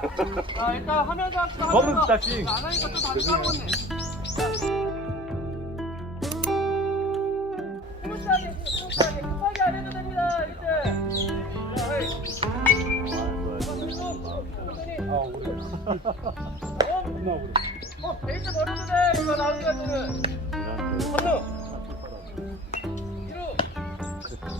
자 일단 하면서 합시다 버릇 스타킹 그러니까 안 하니까 또 다시 까먹었네 스무스하게 스무스하게 급하게 안 해도 됩니다 이제 네. 아, 오래 <그리고, 웃음> 어, 누나. 오래 어, 베이스 버리면 돼, 이거 나중에 는 한두 한두 이루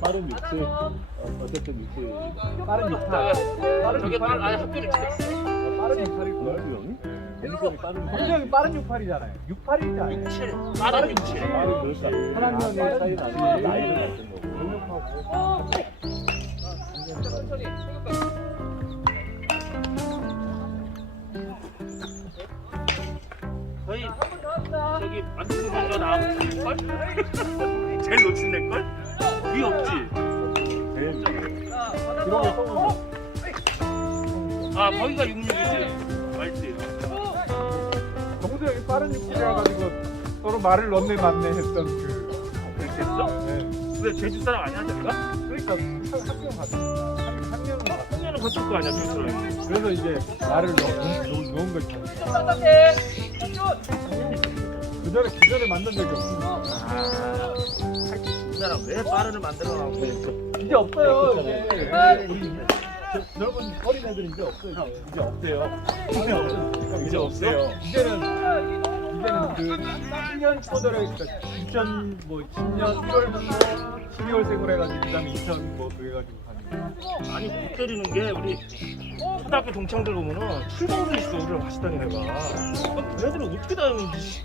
빠른 미트 어, 어쨌든 미트 어, 어, 어, 어. 빠른 육트 아, 빠른 저게 아니, 6. 6. 아니, 학교를 어, 빠른 아니 합격을 찍었어 빠른 미트일 걸 형이 네. 형이 빠른 6이잖아요6이잖아요67 빠른 67 빠른 67한 학년 차이 나 나이가 같은 거고 능력하 천천히 생각해 저희 저기 만든 거 나온 걸제 놓친 내걸 위 없지? 네. 아, 거기가 육류지. 알지? 정수형이 빠른 육류여가지고 어. 서로 말을 넣네, 어. 맞네 했던 그. 됐어? 네. 왜 제주 사람 아니야, 내가? 그러니까 학교 가서. 어, 어. 어. 그래서 이제 어. 말을 넣, 넣, 넣, 넣은 거있잖그 전에 어. 그 전에 그 만든 적 없어. 왜 빠른을 만들어 놨고 어, 그러니까. 이제 없어요. 여러분 네. 네. 네. 어 애들 이제 없어요. 이제 네. 없어요 이제, 이제, 이제 네. 없어요. 이제는 이제 이제는 그1년 초대를 했죠. 2010년 1월부 12월생으로 해가지고 그다음에 2 0 0뭐 그래 가지고 가는 아니 때리는 게 우리 초등학교 동창들 보면은 출동도 있어. 우리랑 같 다니는 가 애들은 어떻게 다는지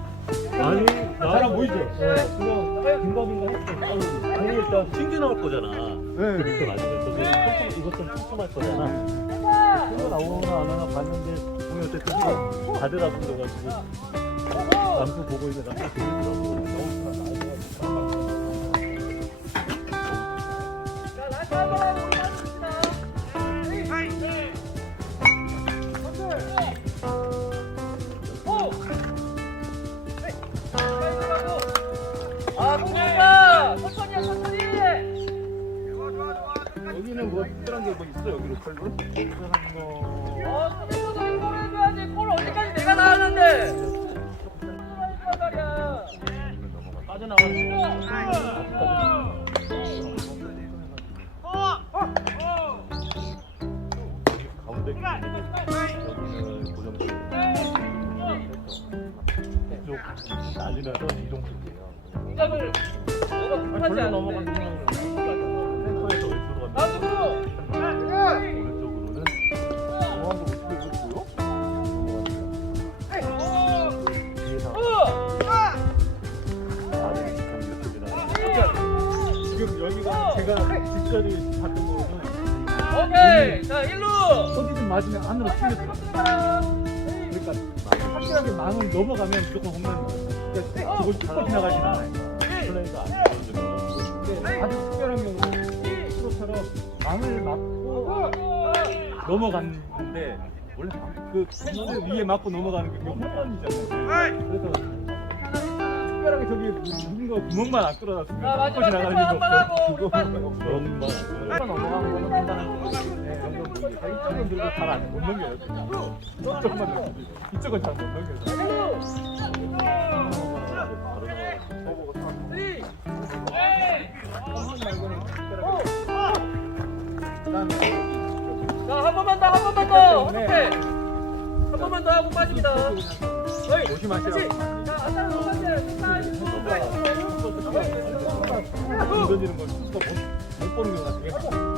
아니 네, 네, 나 사람 보이죠? 김밥인가 했어. 아니 일단 신규 나올 거잖아. 네. 그래서 나중에 저기 이것 좀 촘촘할 거잖아. 신규 음, 음. 어, 음. 나오나 안와나 봤는데 분명 어쨌든 다들 다 붙어가지고 남편 어. 보고 있는 남편. 자 나가봐. 이거 컬러? 컬러 한 거. 어, 응. 아, 태어나, 태어나, 태어나. 그 응. 해줘야지. 컬 언제까지 내가 나왔는데. 빠져 응. 나왔는데. 아, 어, 어, 어. 어. 어. 어. 어. 저, 저 가운데. 여기는 고정. 이쪽 난리나서 이동 중이에요. 이각을 내가 급하 아, 여기가 제가 지지자들이 봤던 거라 오케이 자 일로 어디든 맞으면 안으로 튕겨들어 그러니까 확실하게 망을 넘어가면 조금 혼란이 그러니 그걸 뚫고 지나가진 않아 아. 그러니까 아주, 아. 아. 아주 특별한 경우처럼 그 망을 막고 아. 넘어갔는데 원래 그 망을 아. 그 아. 위에 막고 아. 넘어가는 게혼란이잖아 아. 아. 그래서 특별하게 아. 저기 거 구멍만 안 끌어다 주면 아 마지막에 손 한번 그, 우리 하고 우리 반이쪽은 들고 잘안못 넘겨요 이쪽만 이쪽은 잘못 넘겨요 자한 번만 더한 번만 더오케한 번만 더 하고 빠집니다 조심하세요 자 안타로 빠져야 이런 걸못 수수께 보는 것 같아요.